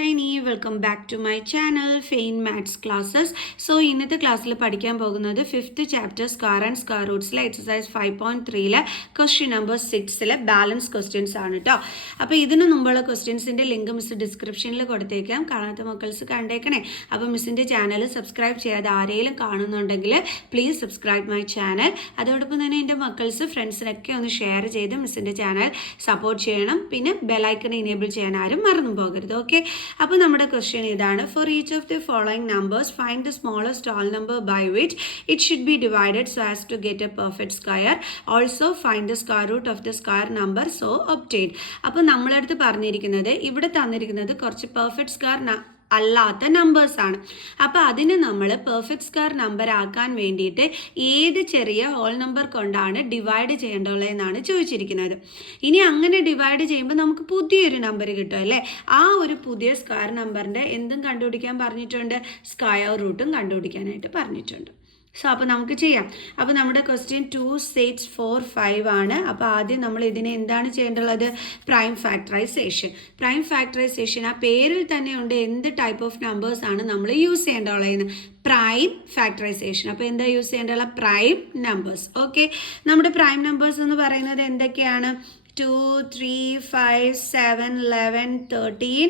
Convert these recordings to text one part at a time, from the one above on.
Shiny. Welcome back to my channel Fain Maths Classes. So ഇന്നത്തെ ക്ലാസ്സിൽ പഠിക്കാൻ പോകുന്നത് 5th chapter square and square റൂട്ട്സിലെ എക്സസൈസ് 5.3ലെ ക്വസ്റ്റ്യൻ നമ്പർ 6ലെ ബാലൻസ് ക്വസ്റ്റ്യൻസ് ആണ് കേട്ടോ. അപ്പോൾ ഇതിന് മുമ്പുള്ള ക്വസ്റ്റ്യൻസിൻ്റെ ലിങ്ക് മിസ് ഡിസ്ക്രിപ്ഷനിൽ കൊടുത്തേക്കാം, കാണാത്ത മക്കൾസ് കണ്ടേക്കണേ. അപ്പോൾ മിസ്സിൻ്റെ ചാനൽ സബ്സ്ക്രൈബ് ചെയ്യാതെ ആരെങ്കിലും കാണുന്നുണ്ടെങ്കിൽ പ്ലീസ് സബ്സ്ക്രൈബ് മൈ ചാനൽ. അതോടൊപ്പം തന്നെ എൻ്റെ മക്കൾസ് ഫ്രണ്ട്സിനൊക്കെ ഒന്ന് ഷെയർ ചെയ്ത് മിസ്സിൻ്റെ ചാനൽ സപ്പോർട്ട് ചെയ്യണം. പിന്നെ ബെലൈക്കൺ ഇനേബിൾ ചെയ്യാൻ ആരും മറന്നു പോകരുത്. ഓക്കെ, അപ്പോൾ നമ്മുടെ ക്വസ്റ്റ്യൻ ഇതാണ്. For each of the following numbers find the smallest whole number by which it should be divided so as to get a perfect square. Also find the square root of the square number so obtained. അപ്പോൾ നമ്മളടുത്ത് പറഞ്ഞിരിക്കുന്നത്, ഇവിടെ തന്നിരിക്കുന്നത് കുറച്ച് perfect square അല്ലാത്ത നമ്പേഴ്സാണ്. അപ്പോൾ അതിന് നമ്മൾ പെർഫെക്റ്റ് സ്ക്വയർ നമ്പർ ആക്കാൻ വേണ്ടിയിട്ട് ഏത് ചെറിയ ഹോൾ നമ്പർ കൊണ്ടാണ് ഡിവൈഡ് ചെയ്യേണ്ടതെന്നാണ് ചോദിച്ചിരിക്കുന്നത്. ഇനി അങ്ങനെ ഡിവൈഡ് ചെയ്യുമ്പോൾ നമുക്ക് പുതിയൊരു നമ്പർ കിട്ടും അല്ലേ. ആ ഒരു പുതിയ സ്ക്വയർ നമ്പറിൻ്റെ എന്തും കണ്ടുപിടിക്കാൻ പറഞ്ഞിട്ടുണ്ട്, സ്ക്വയർ റൂട്ടും കണ്ടുപിടിക്കാനായിട്ട് പറഞ്ഞിട്ടുണ്ട്. സോ അപ്പോൾ നമുക്ക് ചെയ്യാം. അപ്പോൾ നമ്മുടെ ക്വസ്റ്റ്യൻ 2, 6, 4, 5 ആണ്. അപ്പോൾ ആദ്യം നമ്മൾ ഇതിനെ എന്താണ് ചെയ്യേണ്ടത്, പ്രൈം ഫാക്ടറൈസേഷൻ. പ്രൈം ഫാക്ടറൈസേഷൻ ആ പേരിൽ തന്നെ ഉണ്ട് എന്ത് ടൈപ്പ് ഓഫ് നമ്പേഴ്സ് ആണ് നമ്മൾ യൂസ് ചെയ്യേണ്ടതെന്ന്, പ്രൈം ഫാക്ടറൈസേഷൻ. അപ്പോൾ എന്താ യൂസ് ചെയ്യേണ്ടത്, പ്രൈം നമ്പേഴ്സ്. ഓക്കെ, നമ്മുടെ പ്രൈം നമ്പേഴ്സ് എന്ന് പറയുന്നത് എന്തൊക്കെയാണ്, 2, 3, 5, 7, 11, 13,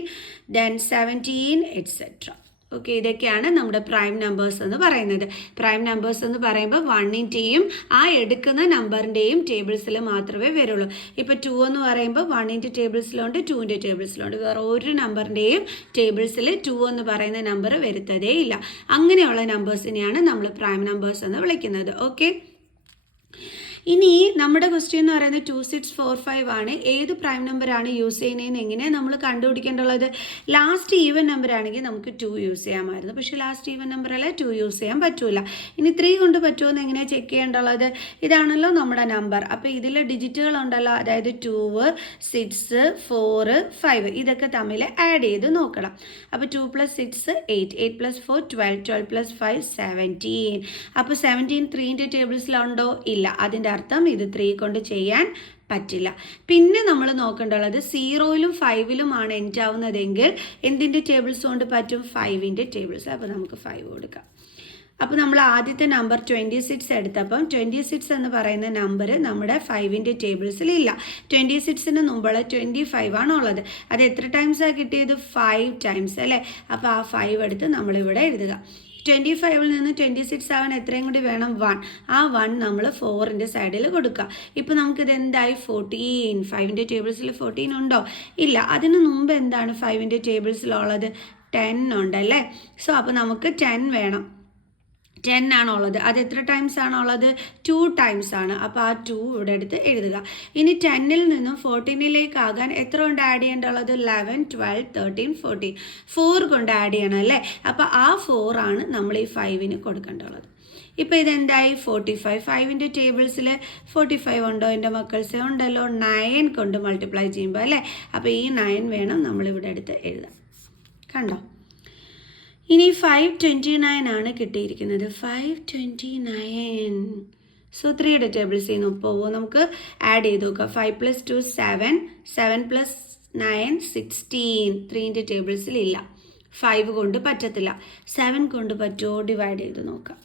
then 17, etc. ഓക്കെ, ഇതൊക്കെയാണ് നമ്മുടെ പ്രൈം നമ്പേഴ്സ് എന്ന് പറയുന്നത്. പ്രൈം നമ്പേഴ്സ് എന്ന് പറയുമ്പോൾ 1ൻ്റെയും ആ എടുക്കുന്ന നമ്പറിൻ്റെയും ടേബിൾസിൽ മാത്രമേ വരുള്ളൂ. ഇപ്പോൾ 2 എന്ന് പറയുമ്പോൾ 1ൻ്റെ ടേബിൾസിലുണ്ട്, 2ൻ്റെ ടേബിൾസിലുണ്ട്. വേറെ ഒരു നമ്പറിൻ്റെയും ടേബിൾസിൽ 2 എന്ന് പറയുന്ന നമ്പർ വരുത്തതേ ഇല്ല. അങ്ങനെയുള്ള നമ്പേഴ്സിനെയാണ് നമ്മൾ പ്രൈം നമ്പേഴ്സ് എന്ന് വിളിക്കുന്നത്. ഓക്കെ, ഇനി നമ്മുടെ ക്വസ്റ്റ്യൻ എന്ന് പറയുന്നത് 2, 6, 4, 5 ആണ്. ഏത് പ്രൈം നമ്പറാണ് യൂസ് ചെയ്യുന്നതെന്ന് എങ്ങനെയാണ് നമ്മൾ കണ്ടുപിടിക്കേണ്ടുള്ളത്. ലാസ്റ്റ് ഈവൻ നമ്പർ ആണെങ്കിൽ നമുക്ക് 2 യൂസ് ചെയ്യാമായിരുന്നു, പക്ഷേ ലാസ്റ്റ് ഈവൻ നമ്പർ അല്ല 2 യൂസ് ചെയ്യാൻ പറ്റില്ല. ഇനി 3 കൊണ്ട് പറ്റുമോ എന്ന് എങ്ങനെയാണ് ചെക്ക് ചെയ്യേണ്ടുള്ളത്, ഇതാണല്ലോ നമ്മുടെ നമ്പർ. അപ്പോൾ ഇതിൽ ഡിജിറ്റുകൾ ഉണ്ടല്ലോ, അതായത് 2, 6, 4, 5 ഇതൊക്കെ തമ്മിൽ ആഡ് ചെയ്ത് നോക്കണം. അപ്പോൾ 2 + 6 8, 8 + 4 12, 12 + 5 17. അപ്പോൾ 17 3ൻ്റെ ടേബിൾസിലുണ്ടോ, ഇല്ല. അതിൻ്റെ അർത്ഥം ഇത് 3 കൊണ്ട് ചെയ്യാൻ പറ്റില്ല. പിന്നെ നമ്മൾ നോക്കേണ്ടുള്ളത് 0ലും 5ലും ആണ് എൻഡ് ആവുന്നതെങ്കിൽ എന്തിൻ്റെ ടേബിൾസ് കൊണ്ട് പറ്റും, 5ൻ്റെ ടേബിൾസ്. അപ്പോൾ നമുക്ക് 5 കൊടുക്കാം. അപ്പോൾ നമ്മൾ ആദ്യത്തെ നമ്പർ 26 എടുത്തപ്പം 26 എന്ന് പറയുന്ന നമ്പർ നമ്മുടെ 5ൻ്റെ ടേബിൾസിൽ ഇല്ല. 26ന് മുമ്പുള്ള 25 ആണുള്ളത്. അത് എത്ര ടൈംസാണ് കിട്ടിയത്, 5 ടൈംസ് അല്ലേ. അപ്പോൾ ആ 5 എടുത്ത് നമ്മളിവിടെ എഴുതുക. 25ൽ നിന്ന് 26 ആവാൻ എത്രയും കൂടി വേണം, 1. ആ 1 നമ്മൾ 4ൻ്റെ സൈഡിൽ കൊടുക്കുക. ഇപ്പോൾ നമുക്കിത് എന്തായി, 14. 5ൻ്റെ ടേബിൾസിൽ 14 ഉണ്ടോ, ഇല്ല. അതിന് മുമ്പ് എന്താണ് 5ൻ്റെ ടേബിൾസിലുള്ളത്, 10 ഉണ്ടല്ലേ. സോ അപ്പോൾ നമുക്ക് 10 വേണം. 10 ആണുള്ളത്. അത് എത്ര ടൈംസ് ആണുള്ളത്, 2 ടൈംസ് ആണ്. അപ്പോൾ ആ 2 ഇവിടെ എടുത്ത് എഴുതുക. ഇനി 10ൽ നിന്നും 14ലേക്കാകാൻ എത്ര കൊണ്ട് ആഡ് ചെയ്യേണ്ടത്, 11, 12, 13, 14. 4 കൊണ്ട് ആഡ് ചെയ്യണം അല്ലേ. അപ്പോൾ ആ 4 ആണ് നമ്മൾ ഈ 5ന് കൊടുക്കേണ്ടത്. ഇപ്പോൾ ഇതെന്തായി, 45. 5ൻ്റെ ടേബിൾസിൽ 45 ഉണ്ടോ എൻ്റെ മക്കൾസ്, ഉണ്ടല്ലോ. 9 കൊണ്ട് മൾട്ടിപ്ലൈ ചെയ്യുമ്പോൾ അല്ലേ. അപ്പോൾ ഈ 9 വേണം നമ്മളിവിടെ എടുത്ത് എഴുതാം. കണ്ടോ. ഇനി 529 ആണ് കിട്ടിയിരിക്കുന്നത്, 529. സോ 3യുടെ ടേബിൾസിൽ നിന്ന് പോകുമ്പോൾ നമുക്ക് ആഡ് ചെയ്ത് നോക്കാം. 5 + 2 7, 7 + 9 16. 3ൻ്റെ ടേബിൾസിൽ ഇല്ല. 5 കൊണ്ട് പറ്റത്തില്ല. 7 കൊണ്ട് പറ്റുമോ, ഡിവൈഡ് ചെയ്ത് നോക്കാം.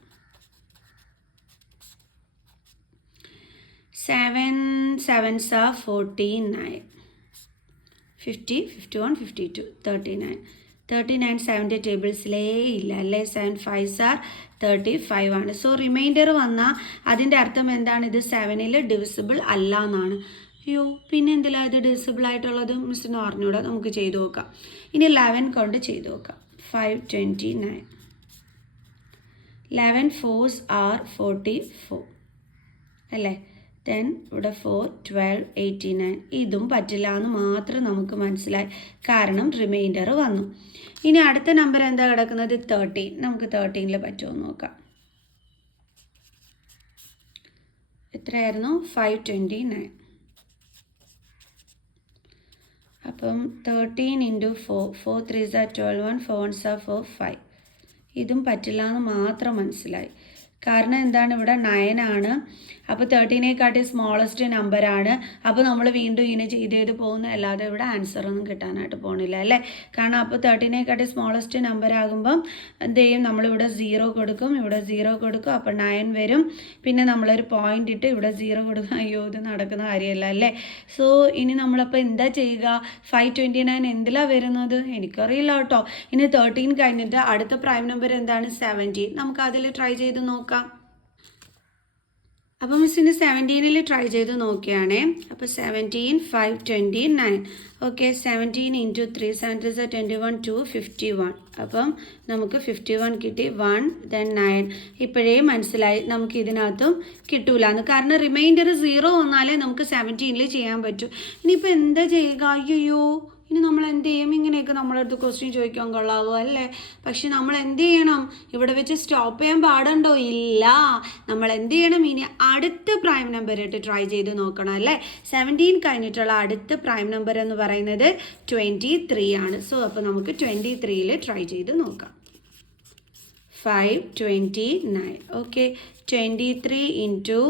7 7s are 49, 50, 51, 52, 39. 39 7ൻ്റെ ടേബിൾസിലേ ഇല്ല അല്ലേ. 7 5s are 35 ആണ്. സോ റിമൈൻഡർ വന്നാൽ അതിൻ്റെ അർത്ഥം എന്താണ്, ഇത് 7ൽ ഡിവിസിബിൾ അല്ല എന്നാണ്. അയ്യോ, പിന്നെ എന്തിലാണ് ഇത് ഡിവിസിബിൾ ആയിട്ടുള്ളത്, മിസ്സിന് പറഞ്ഞൂടെ. നമുക്ക് ചെയ്ത് നോക്കാം. ഇനി 11 കൊണ്ട് ചെയ്ത് നോക്കാം. 529. 11 4s are 44 അല്ലേ. ദെൻ ഇവിടെ 4 12 89. ഇതും പറ്റില്ല എന്ന് മാത്രം നമുക്ക് മനസ്സിലായി, കാരണം റിമൈൻഡർ വന്നു. ഇനി അടുത്ത നമ്പർ എന്താ കിടക്കുന്നത്, 13. നമുക്ക് 13ൽ പറ്റുമോ നോക്കാം. എത്രയായിരുന്നു, 529. അപ്പം 13 × 4, 4 3s are 12, 1 4 1s are 4 5. ഇതും പറ്റില്ല എന്ന് മാത്രം മനസ്സിലായി. കാരണം എന്താണ്, ഇവിടെ 9 ആണ്. അപ്പോൾ 13നെക്കാട്ടി സ്മോളസ്റ്റ് നമ്പറാണ്. അപ്പോൾ നമ്മൾ വീണ്ടും ഇങ്ങനെ ചെയ്ത് പോകുന്ന, അല്ലാതെ ഇവിടെ ആൻസറൊന്നും കിട്ടാനായിട്ട് പോകണില്ല അല്ലേ. കാരണം അപ്പോൾ 13നെക്കാട്ടി സ്മോളസ്റ്റ് നമ്പർ ആകുമ്പം എന്ത് ചെയ്യും, നമ്മളിവിടെ 0 കൊടുക്കും, ഇവിടെ 0 കൊടുക്കും, അപ്പോൾ 9 വരും. പിന്നെ നമ്മളൊരു പോയിൻ്റ് ഇട്ട് ഇവിടെ 0 കൊടുക്കും. അയ്യോ, ഇത് നടക്കുന്ന കാര്യമല്ല അല്ലേ. സോ ഇനി നമ്മളപ്പോൾ എന്താ ചെയ്യുക, 529 എന്തിലാണ് വരുന്നത് എനിക്കറിയില്ല കേട്ടോ. ഇനി 13 കഴിഞ്ഞിട്ട് അടുത്ത പ്രൈം നമ്പർ എന്താണ്, 17. നമുക്ക് അതിൽ ട്രൈ ചെയ്ത് നോക്കാം. അപ്പോൾ മിസ്സിന് 17ൽ ട്രൈ ചെയ്ത് നോക്കിയാണേ. അപ്പോൾ 17, 529. ഓക്കെ, 17 × 3, 7 3 21, 2 51. അപ്പം നമുക്ക് 51 കിട്ടി. 1 then 9. ഇപ്പോഴേ മനസ്സിലായി നമുക്ക് ഇതിനകത്തും കിട്ടൂലെന്ന്. കാരണം റിമൈൻഡർ 0 വന്നാലേ നമുക്ക് 17ൽ ചെയ്യാൻ പറ്റൂ. ഇനിയിപ്പോൾ എന്താ ചെയ്യുക, അയ്യോ ഇനി നമ്മൾ എന്ത് ചെയ്യും, ഇങ്ങനെയൊക്കെ നമ്മളടുത്ത് ക്വസ്റ്റ്യൻ ചോദിക്കാൻ കൊള്ളാവോ അല്ലേ. പക്ഷെ നമ്മൾ എന്ത് ചെയ്യണം, ഇവിടെ വെച്ച് സ്റ്റോപ്പ് ചെയ്യാൻ പാടുണ്ടോ, ഇല്ല. നമ്മൾ എന്ത് ചെയ്യണം, ഇനി അടുത്ത പ്രൈം നമ്പർ ഇട്ട് ട്രൈ ചെയ്ത് നോക്കണം അല്ലേ. 17 കഴിഞ്ഞിട്ടുള്ള അടുത്ത പ്രൈം നമ്പർ എന്ന് പറയുന്നത് 23 ആണ്. സോ അപ്പോൾ നമുക്ക് 23ൽ ട്രൈ ചെയ്ത് നോക്കാം. 529. Okay, 23 ×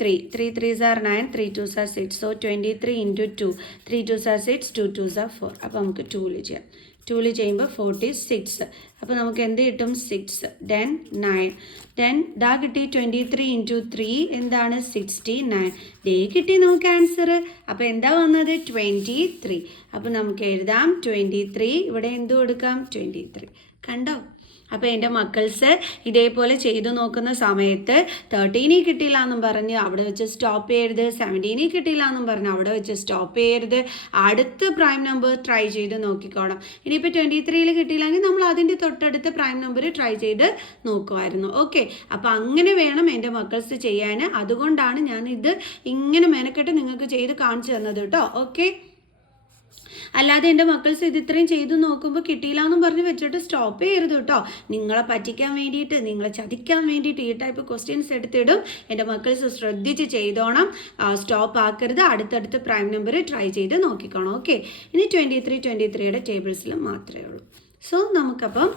3. 3 3s are 9, 3 2s are 6. So 23 × 2. 3 2s are 6, 2 2s are 4. അപ്പോൾ നമുക്ക് 2ൽ ചെയ്യാം. 2ൽ ചെയ്യുമ്പോൾ 46. അപ്പോൾ നമുക്ക് എന്ത് കിട്ടും, 6 then 9 then ദാ കിട്ടി. 23 × 3 എന്താണ്, 69. ദേ കിട്ടി നമുക്ക് ആൻസർ. അപ്പോൾ എന്താ വന്നത്, 23. അപ്പോൾ നമുക്ക് എഴുതാം 23. ഇവിടെ എന്ത് കൊടുക്കാം, 23. കണ്ടോ. അപ്പോൾ എൻ്റെ മക്കൾസ് ഇതേപോലെ ചെയ്തു നോക്കുന്ന സമയത്ത് 13 കിട്ടിയില്ല എന്നും പറഞ്ഞ് അവിടെ വെച്ച് സ്റ്റോപ്പ് ചെയ്യരുത്, 17 കിട്ടിയില്ല എന്നും പറഞ്ഞ് അവിടെ വെച്ച് സ്റ്റോപ്പ് ചെയ്യരുത്. അടുത്ത പ്രൈം നമ്പർ ട്രൈ ചെയ്ത് നോക്കിക്കോണം. ഇനിയിപ്പോൾ 23ൽ കിട്ടിയില്ലെങ്കിൽ നമ്മൾ അതിൻ്റെ തൊട്ടടുത്ത പ്രൈം നമ്പർ ട്രൈ ചെയ്ത് നോക്കുമായിരുന്നു. ഓക്കെ, അപ്പോൾ അങ്ങനെ വേണം എൻ്റെ മക്കൾസ് ചെയ്യാൻ. അതുകൊണ്ടാണ് ഞാൻ ഇത് ഇങ്ങനെ മെനക്കെട്ട് നിങ്ങൾക്ക് ചെയ്ത് കാണിച്ചു തന്നത് കേട്ടോ. ഓക്കെ, അല്ലാതെ എൻ്റെ മക്കൾസ് ഇത് ഇത്രയും ചെയ്തു നോക്കുമ്പോൾ കിട്ടിയില്ല എന്നും പറഞ്ഞ് വെച്ചിട്ട് സ്റ്റോപ്പ് ചെയ്യരുത് കേട്ടോ. നിങ്ങളെ പറ്റിക്കാൻ വേണ്ടിയിട്ട്, നിങ്ങളെ ചതിക്കാൻ വേണ്ടിയിട്ട് ഈ ടൈപ്പ് ക്വസ്റ്റ്യൻസ് എടുത്തിടും. എൻ്റെ മക്കൾസ് ശ്രദ്ധിച്ച് ചെയ്തോണം, സ്റ്റോപ്പ് ആക്കരുത്. അടുത്തടുത്ത് പ്രൈം നമ്പർ ട്രൈ ചെയ്ത് നോക്കിക്കോണം. ഓക്കെ, ഇനി 23യുടെ ടേബിൾസിൽ മാത്രമേ ഉള്ളൂ. സോ നമുക്കപ്പം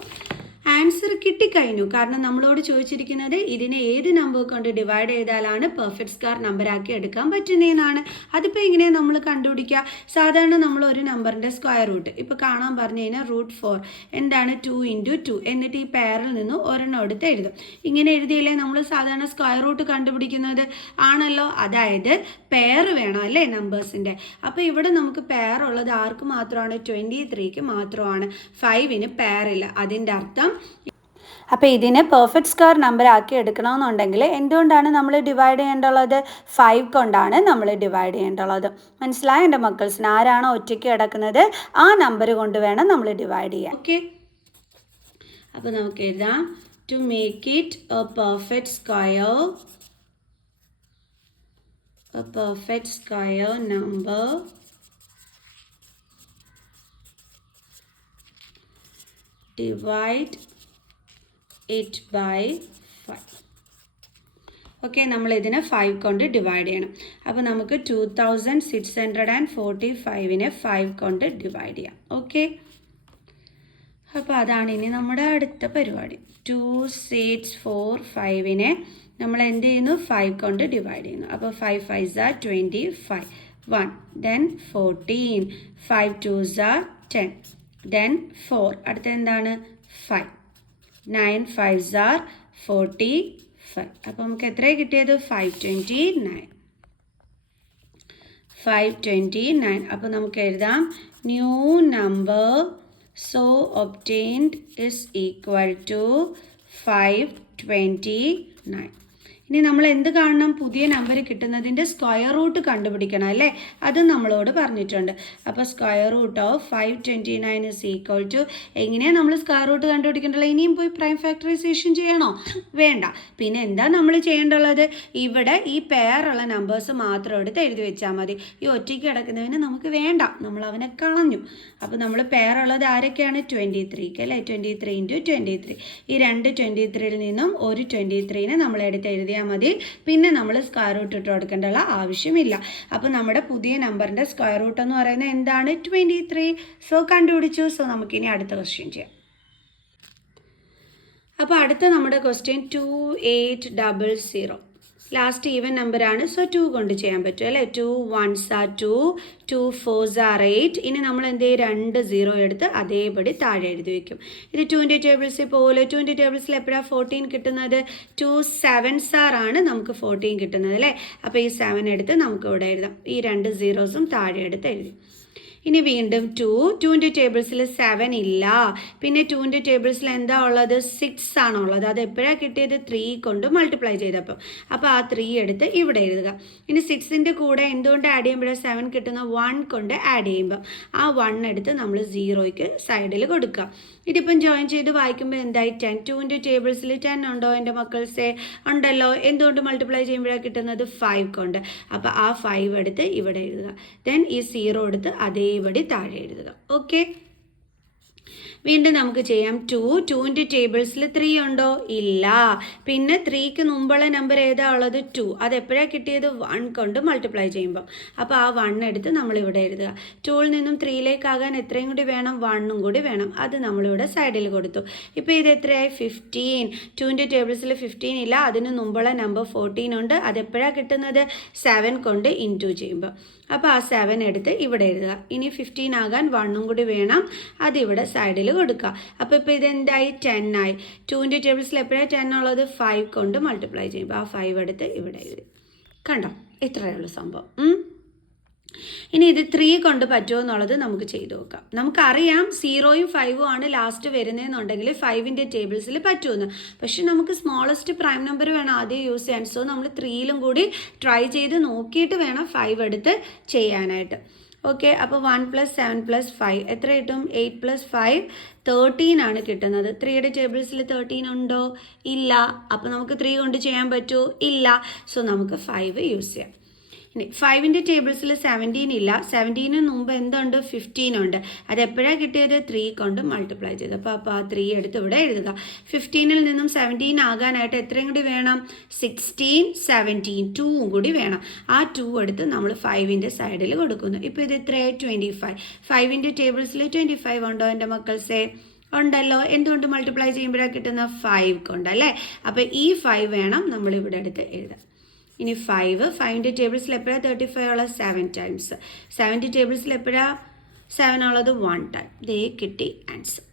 ആൻസർ കിട്ടിക്കഴിഞ്ഞു. കാരണം നമ്മളോട് ചോദിച്ചിരിക്കുന്നത് ഇതിനെ ഏത് നമ്പർ കൊണ്ട് ഡിവൈഡ് ചെയ്താലാണ് പെർഫെക്റ്റ് സ്ക്വയർ നമ്പറാക്കി എടുക്കാൻ പറ്റുന്നതെന്നാണ്. അതിപ്പോൾ എങ്ങനെയാണ് നമ്മൾ കണ്ടുപിടിക്കുക, സാധാരണ നമ്മൾ ഒരു നമ്പറിൻ്റെ സ്ക്വയർ റൂട്ട് ഇപ്പോൾ കാണാൻ പറഞ്ഞു കഴിഞ്ഞാൽ √4 എന്താണ്, 2 × 2. എന്നിട്ട് ഈ പെയറിൽ നിന്ന് ഒരെണ്ണം എടുത്ത് എഴുതും. ഇങ്ങനെ എഴുതിയില്ലേ നമ്മൾ സാധാരണ സ്ക്വയർ റൂട്ട് കണ്ടുപിടിക്കുന്നത് ആണല്ലോ. അതായത് പെയർ വേണം അല്ലേ നമ്പേഴ്സിൻ്റെ. അപ്പോൾ ഇവിടെ നമുക്ക് പെയർ ഉള്ളത് ആർക്ക് മാത്രമാണ്, 23ക്ക് മാത്രമാണ്. 5ന് പെയറില്ല. അതിൻ്റെ അർത്ഥം അപ്പോൾ ഇതിനെ പെർഫെക്റ്റ് സ്ക്വയർ നമ്പർ ആക്കി എടുക്കണമെന്നുണ്ടെങ്കിൽ എന്തുകൊണ്ടാണ് നമ്മൾ ഡിവൈഡ് ചെയ്യേണ്ടുള്ളത്, 5 കൊണ്ടാണ് നമ്മൾ ഡിവൈഡ് ചെയ്യേണ്ടുള്ളത്. മനസ്സിലായ എൻ്റെ മക്കൾസിന്? ആരാണോ ഒറ്റയ്ക്ക് കിടക്കുന്നത് ആ നമ്പർ കൊണ്ട് വേണം നമ്മൾ ഡിവൈഡ് ചെയ്യാൻ. ഓക്കെ, അപ്പോൾ നമുക്ക് എഴുതാം to make it a perfect square number divide it by 5. Okay, നമ്മൾ ഇതിനെ 5 കൊണ്ട് ഡിവൈഡ് ചെയ്യണം. അപ്പോൾ നമുക്ക് 2645നെ 5 കൊണ്ട് ഡിവൈഡ് ചെയ്യാം. ഓക്കെ, അപ്പോൾ അതാണ് ഇനി നമ്മുടെ അടുത്ത പരിപാടി. 2645നെ നമ്മൾ എന്ത് ചെയ്യുന്നു, 5 കൊണ്ട് ഡിവൈഡ് ചെയ്യുന്നു. അപ്പോൾ 5 5s are 25, 1 then 14, 5 2s are 10 then 4. അടുത്ത എന്താണ്, 5, 9 5s are 45. അപ്പോൾ നമുക്ക് എത്രയാണ് കിട്ടിയത്, 529. അപ്പോൾ നമുക്ക് എഴുതാം new number so obtained is equal to 529. ഇനി നമ്മൾ എന്ത് കാണണം, പുതിയ നമ്പർ കിട്ടുന്നതിൻ്റെ സ്ക്വയർ റൂട്ട് കണ്ടുപിടിക്കണം അല്ലേ. അത് നമ്മളോട് പറഞ്ഞിട്ടുണ്ട്. അപ്പോൾ square root of 529 is equal to, എങ്ങനെയാണ് നമ്മൾ സ്ക്വയർ റൂട്ട് കണ്ടുപിടിക്കേണ്ടത്, ഇനിയും പോയി പ്രൈം ഫാക്ടറൈസേഷൻ ചെയ്യണോ, വേണ്ട. പിന്നെ എന്താ നമ്മൾ ചെയ്യേണ്ടുള്ളത്, ഇവിടെ ഈ പെയറുള്ള നമ്പേഴ്സ് മാത്രം എടുത്ത് എഴുതി വെച്ചാൽ മതി. ഈ ഒറ്റയ്ക്ക് കിടക്കുന്നതിന് നമുക്ക് വേണ്ട, നമ്മൾ അവനെ കളഞ്ഞു. അപ്പോൾ നമ്മൾ പെയറുള്ളത് ആരൊക്കെയാണ്, 23ക്ക് അല്ലേ. 23 × 23. ഈ രണ്ട് 23ൽ നിന്നും ഒരു 23നെ നമ്മൾ എടുത്ത് എഴുതിയാൽ മതി. പിന്നെ നമ്മൾ സ്ക്വയർ റൂട്ട് ഇട്ട് കൊടുക്കേണ്ട ആവശ്യമില്ല. അപ്പോൾ നമ്മുടെ പുതിയ നമ്പറിൻ്റെ സ്ക്വയർ റൂട്ട് എന്ന് പറയുന്നത് എന്താണ്, 23. സോ കണ്ടുപിടിച്ചു. സോ നമുക്കിനി അടുത്ത ക്വസ്റ്റ്യൻ ചെയ്യാം. അപ്പോൾ അടുത്ത നമ്മുടെ ക്വസ്റ്റ്യൻ 2800. ലാസ്റ്റ് ഈവൻ നമ്പറാണ്, സോ 2 കൊണ്ട് ചെയ്യാൻ പറ്റും അല്ലേ. 2 1s are 2, 2 4s are 8. ഇനി നമ്മൾ എന്ത് ചെയ്യും, 2 0 എടുത്ത് അതേപടി താഴെ എഴുതി വയ്ക്കും. ഇത് 2ൻ്റെ ടേബിൾസിൽ പോലെ 2ൻ്റെ ടേബിൾസിൽ എപ്പോഴാണ് 14 കിട്ടുന്നത്, 2 7s ആണ് നമുക്ക് 14 കിട്ടുന്നത് അല്ലേ. അപ്പോൾ ഈ 7 എടുത്ത് നമുക്ക് ഇവിടെ എഴുതാം. ഈ 2 zeros താഴെ എടുത്ത് എഴുതി. ഇനി വീണ്ടും 2ൻ്റെ ടേബിൾസിൽ 7 ഇല്ല. പിന്നെ 2ൻ്റെ ടേബിൾസിൽ എന്താ ഉള്ളത്, 6 ആണുള്ളത്. അത് എപ്പോഴാണ് കിട്ടിയത്, 3 കൊണ്ട് മൾട്ടിപ്ലൈ ചെയ്തപ്പോൾ. അപ്പോൾ ആ 3 എടുത്ത് ഇവിടെ എഴുതുക. ഇനി 6ൻ്റെ കൂടെ എന്തുകൊണ്ട് ആഡ് ചെയ്യുമ്പോഴാണ് 7 കിട്ടുന്ന, 1 കൊണ്ട് ആഡ് ചെയ്യുമ്പോൾ ആ 1 എടുത്ത് നമ്മൾ 0ക്ക് സൈഡിൽ കൊടുക്കുക. ഇതിപ്പം ജോയിൻ ചെയ്ത് വായിക്കുമ്പോൾ എന്തായി, 10. 2ൻ്റെ ടേബിൾസിൽ 10 ഉണ്ടോ എൻ്റെ മക്കൾസേ, ഉണ്ടല്ലോ. എന്തുകൊണ്ട് മൾട്ടിപ്ലൈ ചെയ്യുമ്പോഴാണ് കിട്ടുന്നത്, 5 കൊണ്ട്. അപ്പോൾ ആ 5 എടുത്ത് ഇവിടെ എഴുതുക. ദെൻ ഈ 0 എടുത്ത് അതേപടി താഴെ എഴുതുക. ഓക്കെ, വീണ്ടും നമുക്ക് ചെയ്യാം. 2ൻ്റെ ടേബിൾസിൽ 3 ഉണ്ടോ, ഇല്ല. പിന്നെ 3ക്ക് മുമ്പുള്ള നമ്പർ ഏതാ ഉള്ളത്, 2. അത് എപ്പോഴാണ് കിട്ടിയത്, 1 കൊണ്ട് മൾട്ടിപ്ലൈ ചെയ്യുമ്പോൾ. അപ്പോൾ ആ 1 എടുത്ത് നമ്മളിവിടെ എഴുതുക. 2ൽ നിന്നും 3ലേക്കാകാൻ എത്രയും കൂടി വേണം, 1ഉം കൂടി വേണം. അത് നമ്മളിവിടെ സൈഡിൽ കൊടുത്തു. ഇപ്പോൾ ഇത് എത്രയായി, 15. 2ൻ്റെ ടേബിൾസിൽ 15 ഇല്ല. അതിന് മുമ്പുള്ള നമ്പർ 14 ഉണ്ട്. അതെപ്പോഴാണ് കിട്ടുന്നത്, 7 കൊണ്ട് ഇൻറ്റു ചെയ്യുമ്പോൾ. അപ്പോൾ ആ 7 എടുത്ത് ഇവിടെ എഴുതുക. ഇനി 15 ആകാൻ 1ഉം കൂടി വേണം. അതിവിടെ സൈഡിൽ കൊടുക്കുക. അപ്പോൾ ഇപ്പോൾ ഇതെന്തായി, 10 ആയി. 2ൻ്റെ ടേബിൾസിൽ എപ്പോഴാണ് 10 ഉള്ളത്, 5 കൊണ്ട് മൾട്ടിപ്ലൈ ചെയ്യുമ്പോൾ ആ 5 എടുത്ത് ഇവിടെ എഴുതി. കണ്ടോ, ഇത്രയേ ഉള്ളൂ സംഭവം. ഇനി ഇത് 3 കൊണ്ട് പറ്റുമോ എന്നുള്ളത് നമുക്ക് ചെയ്തു നോക്കാം. നമുക്കറിയാം 0ഉം 5ഉം ആണ് ലാസ്റ്റ് വരുന്നതെന്നുണ്ടെങ്കിൽ 5ൻ്റെ ടേബിൾസിൽ പറ്റുമെന്ന്. പക്ഷെ നമുക്ക് സ്മോളസ്റ്റ് പ്രൈം നമ്പർ വേണം ആദ്യം യൂസ് ചെയ്യാൻ. സോ നമ്മൾ 3ലും കൂടി ട്രൈ ചെയ്ത് നോക്കിയിട്ട് വേണം 5 എടുത്ത് ചെയ്യാനായിട്ട്. ഓക്കെ, അപ്പോൾ 1 + 7 + 5 എത്ര കിട്ടും, 8 + 5 13 ആണ് കിട്ടുന്നത്. 3യുടെ ടേബിൾസിൽ 13 ഉണ്ടോ, ഇല്ല. അപ്പോൾ നമുക്ക് 3 കൊണ്ട് ചെയ്യാൻ പറ്റുമോ, ഇല്ല. സോ നമുക്ക് 5 യൂസ് ചെയ്യാം. ഇനി 5ൻ്റെ ടേബിൾസിൽ 17 ഇല്ല. 17ന് മുമ്പ് എന്തുണ്ട്, 15 ഉണ്ട്. അത് എപ്പോഴാണ് കിട്ടിയത്, 3 കൊണ്ട് മൾട്ടിപ്ലൈ ചെയ്ത്. അപ്പോൾ ആ 3 എടുത്ത് ഇവിടെ എഴുതുക. 15ൽ നിന്നും 17 ആകാനായിട്ട് എത്രയും കൂടി വേണം, 16 17 2ഉം കൂടി വേണം. ആ 2 എടുത്ത് നമ്മൾ 5ൻ്റെ സൈഡിൽ കൊടുക്കുന്നു. ഇപ്പോൾ ഇത് എത്രയായി, 25. 5ൻ്റെ ടേബിൾസിൽ 25 ഉണ്ടോ എൻ്റെ മക്കൾസേ, ഉണ്ടല്ലോ. എന്തുകൊണ്ട് മൾട്ടിപ്ലൈ ചെയ്യുമ്പോഴാണ് കിട്ടുന്ന, 5 കൊണ്ടല്ലേ. അപ്പോൾ ഈ 5 വേണം നമ്മളിവിടെ എടുത്ത് എഴുതാം. ഇനി 5ൻ്റെ ടേബിൾസിൽ എപ്പോഴാണ് 35 ഉള്ളത്, 7 ടൈംസ്. 7ൻ്റെ ടേബിൾസിൽ എപ്പോഴാണ് 7 ഉള്ളത്, 1 ടൈം. ദേ കിട്ടി ആൻസർ.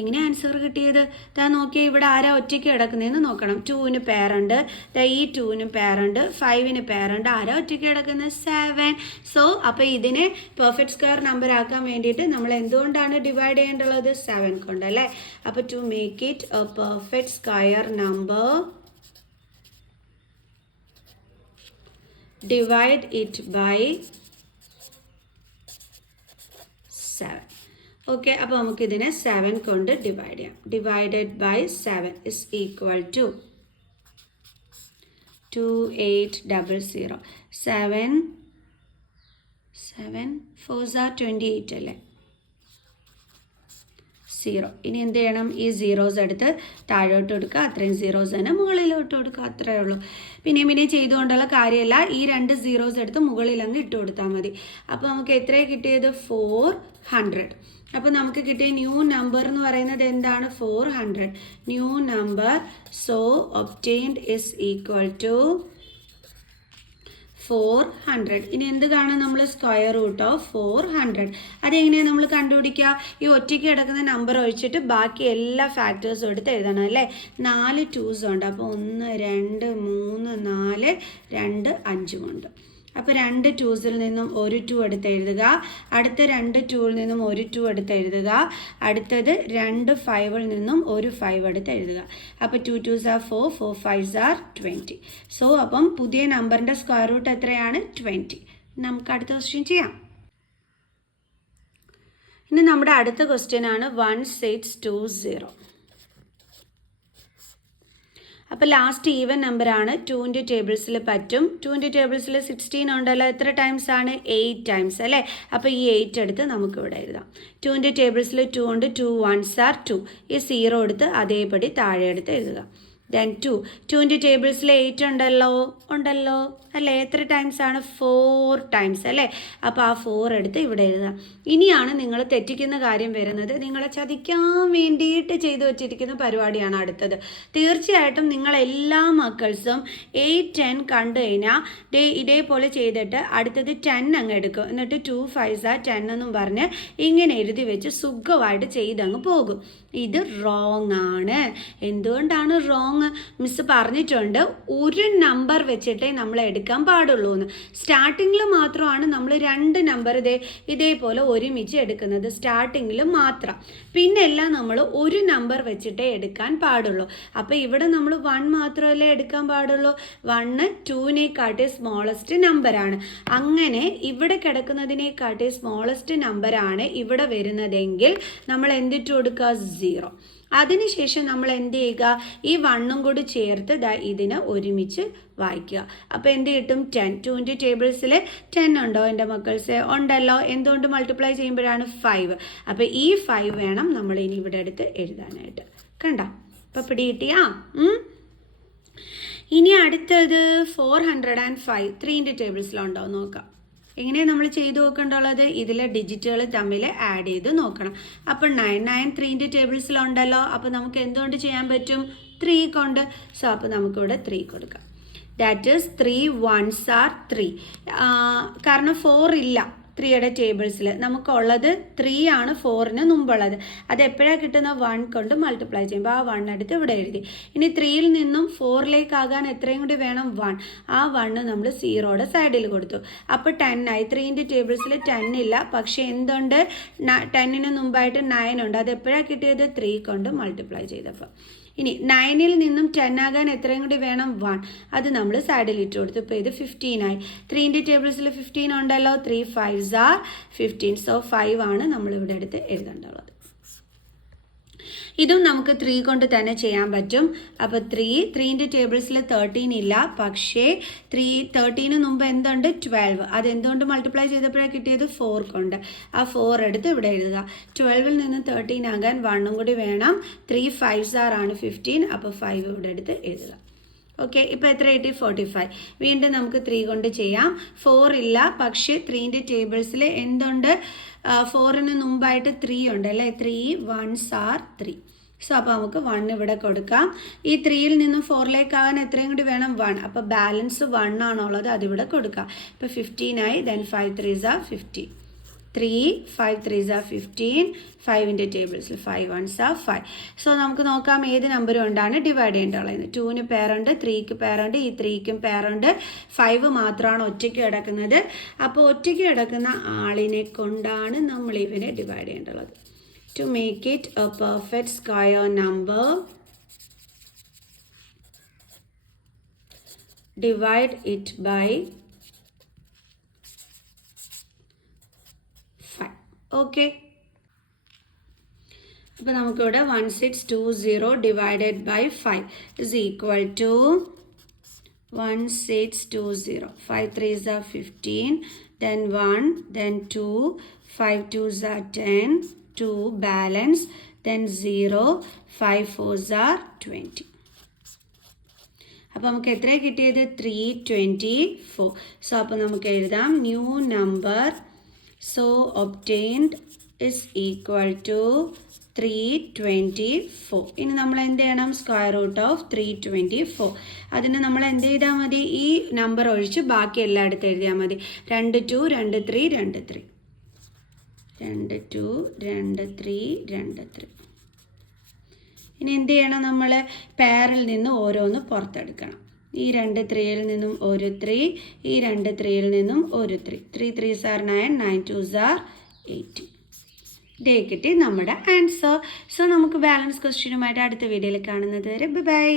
എങ്ങനെ ആൻസർ കിട്ടിയത്, ഇതാ നോക്കിയാൽ ഇവിടെ ആരാ ഒറ്റയ്ക്ക് കിടക്കുന്നതെന്ന് നോക്കണം. 2ന് പേരുണ്ട്, ഈ 2നും പേരുണ്ട്, 5ന് പേരുണ്ട്. ആരാ ഒറ്റയ്ക്ക് കിടക്കുന്നത്, 7. സോ അപ്പോൾ ഇതിനെ പെർഫെക്റ്റ് സ്ക്വയർ നമ്പർ ആക്കാൻ വേണ്ടിയിട്ട് നമ്മൾ എന്തുകൊണ്ടാണ് ഡിവൈഡ് ചെയ്യേണ്ടത്, 7 കൊണ്ടല്ലേ. അപ്പോൾ to make it a perfect square number, divide it by 7. Okay, അപ്പോൾ നമുക്കിതിനെ 7 കൊണ്ട് ഡിവൈഡ് ചെയ്യാം. Divided by 7 is equal to 2800. 7 4s are 28 അല്ലേ, 0. ഇനി എന്ത് ചെയ്യണം, ഈ 0s എടുത്ത് താഴോട്ട് കൊടുക്കുക. അത്രയും 0s തന്നെ മുകളിലോട്ട് കൊടുക്കുക. അത്രയേ ഉള്ളൂ. പിന്നെ ചെയ്തുകൊണ്ടുള്ള കാര്യമല്ല, ഈ 2 zeros എടുത്ത് മുകളിൽ അങ്ങ് ഇട്ട് കൊടുത്താൽ മതി. അപ്പോൾ നമുക്ക് എത്രയാണ് കിട്ടിയത്, 400. അപ്പോൾ നമുക്ക് കിട്ടിയ ന്യൂ നമ്പർ എന്ന് പറയുന്നത് എന്താണ്, 400. New number so obtained is equal to 400. ഇനി എന്ത് കാണാം, നമ്മൾ സ്ക്വയർ റൂട്ട് ഓഫ് 400. അതെങ്ങനെയാണ് നമ്മൾ കണ്ടുപിടിക്കുക, ഈ ഒറ്റയ്ക്ക് കിടക്കുന്ന നമ്പർ ഒഴിച്ചിട്ട് ബാക്കി എല്ലാ ഫാക്ടേഴ്സും എടുത്ത് എഴുതണം അല്ലേ. 4 2s ഉണ്ട്. അപ്പോൾ 1 2 3 4 2 5 ഉണ്ട്. അപ്പോൾ 2 2സിൽ നിന്നും ഒരു 2 എടുത്ത് എഴുതുക. അടുത്ത 2 2ൽ നിന്നും ഒരു 2 എടുത്ത് എഴുതുക. അടുത്തത് 2 5ൽ നിന്നും ഒരു 5 എടുത്ത് എഴുതുക. അപ്പോൾ 2 2s are 4, 4 5s are 20. So അപ്പം പുതിയ നമ്പറിൻ്റെ സ്ക്വയർ റൂട്ട് എത്രയാണ്, 20. നമുക്ക് അടുത്ത ക്വസ്റ്റ്യൻ ചെയ്യാം. ഇനി നമ്മുടെ അടുത്ത ക്വസ്റ്റ്യൻ ആണ് 1620. അപ്പോൾ ലാസ്റ്റ് ഈവൻ നമ്പറാണ്. 2ൻ്റെ ടേബിൾസിൽ പറ്റും. 2ൻ്റെ ടേബിൾസിൽ 16 ഉണ്ടല്ലോ. എത്ര ടൈംസ് ആണ്, 8 ടൈംസ് അല്ലേ. അപ്പോൾ ഈ 8 എടുത്ത് നമുക്കിവിടെ എഴുതാം. 2ൻ്റെ ടേബിൾസിൽ 2 ഉണ്ട്. 2 1s are 2. ഈ 0 എടുത്ത് അതേപടി താഴെ എടുത്ത് എഴുതുക. ദെൻ 2. 2ൻ്റെ ടേബിൾസിൽ 8 ഉണ്ടല്ലോ അല്ലേ? എത്ര ടൈംസ് ആണ്? 4 ടൈംസ് അല്ലേ? അപ്പോൾ ആ 4 എടുത്ത് ഇവിടെ എഴുതാം. ഇനിയാണ് നിങ്ങൾ തെറ്റിക്കുന്ന കാര്യം വരുന്നത്. നിങ്ങളെ ചതിക്കാൻ വേണ്ടിയിട്ട് ചെയ്തു വച്ചിരിക്കുന്ന പരിപാടിയാണ് അടുത്തത്. തീർച്ചയായിട്ടും നിങ്ങളെല്ലാ മക്കൾസും 8, 10 കണ്ടു കഴിഞ്ഞാൽ ഇതേപോലെ ചെയ്തിട്ട് അടുത്തത് 10 അങ്ങ് എടുക്കും. എന്നിട്ട് 2 5s 10 എന്നും പറഞ്ഞ് ഇങ്ങനെ എഴുതി വെച്ച് സുഖമായിട്ട് ചെയ്തങ്ങ് പോകും. ഇത് റോങ് ആണ്. എന്തുകൊണ്ടാണ് റോങ്? മിസ് പറഞ്ഞിട്ടുണ്ട് ഒരു നമ്പർ വെച്ചിട്ടേ നമ്മൾ എടുക്കാൻ പാടുള്ളൂ എന്ന്. സ്റ്റാർട്ടിങ്ങിൽ മാത്രമാണ് നമ്മൾ 2 നമ്പർ ഇതേപോലെ ഒരുമിച്ച് എടുക്കുന്നത്, സ്റ്റാർട്ടിങ്ങിൽ മാത്രം. പിന്നെ എല്ലാം നമ്മൾ ഒരു നമ്പർ വെച്ചിട്ടേ എടുക്കാൻ പാടുള്ളൂ. അപ്പോൾ ഇവിടെ നമ്മൾ 1 മാത്രമല്ലേ എടുക്കാൻ പാടുള്ളൂ. 1 2-നെക്കാട്ടി സ്മോളസ്റ്റ് നമ്പറാണ്. അങ്ങനെ ഇവിടെ കിടക്കുന്നതിനെക്കാട്ടി സ്മോളസ്റ്റ് നമ്പറാണ് ഇവിടെ വരുന്നതെങ്കിൽ നമ്മൾ എന്തിട്ട് കൊടുക്കുക? 0. അതിനുശേഷം നമ്മൾ എന്ത് ചെയ്യുക? ഈ 1ഉം കൂടി ചേർത്ത് ഇതിനെ ഒരുമിച്ച് വായിക്കുക. അപ്പോൾ എന്ത് കിട്ടും? 10. 2ൻ്റെ ടേബിൾസിൽ 10 ഉണ്ടോ എൻ്റെ മക്കൾസ്? ഉണ്ടല്ലോ. എന്തുകൊണ്ട് മൾട്ടിപ്ലൈ ചെയ്യുമ്പോഴാണ്? 5. അപ്പോൾ ഈ 5 വേണം നമ്മൾ ഇനി ഇവിടെ എടുത്ത് എഴുതാനായിട്ട്. കണ്ടോ? അപ്പോൾ പിടികിട്ടിയാ? ഇനി അടുത്തത് 405. 3ൻ്റെ ടേബിൾസിലുണ്ടോ നോക്കാം. എങ്ങനെയാണ് നമ്മൾ ചെയ്ത് നോക്കേണ്ടുള്ളത്? ഇതിലെ ഡിജിറ്റുകൾ തമ്മിൽ ആഡ് ചെയ്ത് നോക്കണം. അപ്പോൾ 9 3ൻ്റെ ടേബിൾസിലുണ്ടല്ലോ. അപ്പോൾ നമുക്ക് എന്തുകൊണ്ട് ചെയ്യാൻ പറ്റും? 3 കൊണ്ട്. സോ അപ്പോൾ നമുക്കിവിടെ 3 കൊടുക്കാം. That is 3 1s are 3. കാരണം 4 ഇല്ല 3യുടെ ടേബിൾസിൽ. നമുക്കുള്ളത് 3 ആണ് 4ന് മുമ്പുള്ളത്. അത് എപ്പോഴാണ് കിട്ടുന്ന? 1 കൊണ്ട് മൾട്ടിപ്ലൈ ചെയ്യുമ്പോൾ ആ 1 എടുത്ത് ഇവിടെ എഴുതി. ഇനി 3യിൽ നിന്നും 4ലേക്കാകാൻ എത്രയും കൂടി വേണം? 1. ആ 1 നമ്മൾ 0യുടെ സൈഡിൽ കൊടുത്തു. അപ്പോൾ 10 ആയി. 3ൻ്റെ ടേബിൾസിൽ 10 ഇല്ല, പക്ഷേ എന്തുണ്ട്? 10ന് മുമ്പായിട്ട് 9 ഉണ്ട്. അത് എപ്പോഴാണ് കിട്ടിയത്? 3 കൊണ്ട് മൾട്ടിപ്ലൈ ചെയ്തപ്പോൾ. ഇനി 9ൽ നിന്നും 10 ആകാൻ എത്രയും കൂടി വേണം? 1. അത് നമ്മൾ സൈഡിൽ ഇട്ട് കൊടുത്തു. ഇപ്പോൾ ഇത് 15 ആയി. 3ൻ്റെ ടേബിൾസിൽ 15 ഉണ്ടല്ലോ. 3 5s are 15. സോ 5 ആണ് നമ്മളിവിടെ എടുത്ത് എഴുതേണ്ടത്. ഇതും നമുക്ക് 3 കൊണ്ട് തന്നെ ചെയ്യാൻ പറ്റും. അപ്പോൾ 3ൻ്റെ ടേബിൾസിൽ 13 ഇല്ല, പക്ഷേ 13ന് മുമ്പ് എന്തുണ്ട്? 12. അതെന്തുകൊണ്ട് മൾട്ടിപ്ലൈ ചെയ്തപ്പോഴാണ് കിട്ടിയത്? 4 കൊണ്ട്. ആ 4 എടുത്ത് ഇവിടെ എഴുതുക. 12ൽ നിന്ന് 13 ആകാൻ 1ഉം കൂടി വേണം. 3 5s ആണ് 15. അപ്പോൾ 5 ഇവിടെ എടുത്ത് എഴുതുക. ഓക്കെ, ഇപ്പോൾ എത്ര കിട്ടി? 45. വീണ്ടും നമുക്ക് 3 കൊണ്ട് ചെയ്യാം. 4 ഇല്ല, പക്ഷേ 3ൻ്റെ ടേബിൾസിൽ എന്തുണ്ട്? 4ന് മുമ്പായിട്ട് 3 ഉണ്ട് അല്ലേ? 3 1s are 3. സോ അപ്പോൾ നമുക്ക് 1 ഇവിടെ കൊടുക്കാം. ഈ 3യിൽ നിന്നും 4ലേക്കാകാൻ എത്രയും കൂടി വേണം? 1. അപ്പോൾ ബാലൻസ് 1 ആണുള്ളത്, അതിവിടെ കൊടുക്കാം. ഇപ്പോൾ 15 ആയി. Then 5 3s are 15. 3 5 3s are 15. 5ൻ്റെ ടേബിൾസിൽ 5 1s are 5. So നമുക്ക് നോക്കാം ഏത് നമ്പർ കൊണ്ടാണ് ഡിവൈഡ് ചെയ്യേണ്ടത്. 2ന് പേരുണ്ട്, 3ക്ക് പേരുണ്ട്, ഈ 3ക്കും പേരുണ്ട്. 5 മാത്രമാണ് ഒറ്റയ്ക്ക് കിടക്കുന്നത്. അപ്പോൾ ഒറ്റയ്ക്ക് കിടക്കുന്ന ആളിനെ കൊണ്ടാണ് നമ്മൾ ഇവനെ ഡിവൈഡ് ചെയ്യേണ്ടത്. To make it a perfect square number, divide it by 5. Okay. അപ്പോൾ നമുക്കിവിടെ 1620 divided by 5 is equal to 1620. 5 3s are 15, then 1, then 2, 5 2s are 10, 2 balance, then 0, 5 4s are 20. അപ്പോൾ നമുക്ക് എത്ര കിട്ടിയത്? 324. സോ അപ്പോൾ നമുക്ക് എഴുതാം new number so obtained is equal to 324. ഇനി നമ്മൾ എന്ത് ചെയ്യണം? Square root of 324. അതിന് നമ്മൾ എന്ത് ചെയ്താൽ മതി? ഈ നമ്പർ ഒഴിച്ച് ബാക്കി എല്ലായിടത്തും എഴുതിയാൽ മതി. 2 2 2 3 2 3 2 2 2 3 2 3. ഇനി എന്ത് ചെയ്യണം? നമ്മൾ പെയറിൽ നിന്ന് ഓരോന്ന് പുറത്തെടുക്കണം. ഈ 2 3യിൽ നിന്നും ഒരു 3, ഈ 2 3യിൽ നിന്നും ഒരു 3. 3 3s are 9, 9 2s are 18. ഇതേ കിട്ടി നമ്മുടെ ആൻസർ. സോ നമുക്ക് ബാലൻസ് ക്വസ്റ്റ്യനുമായിട്ട് അടുത്ത വീഡിയോയിൽ കാണുന്നത് വരെ ബൈ.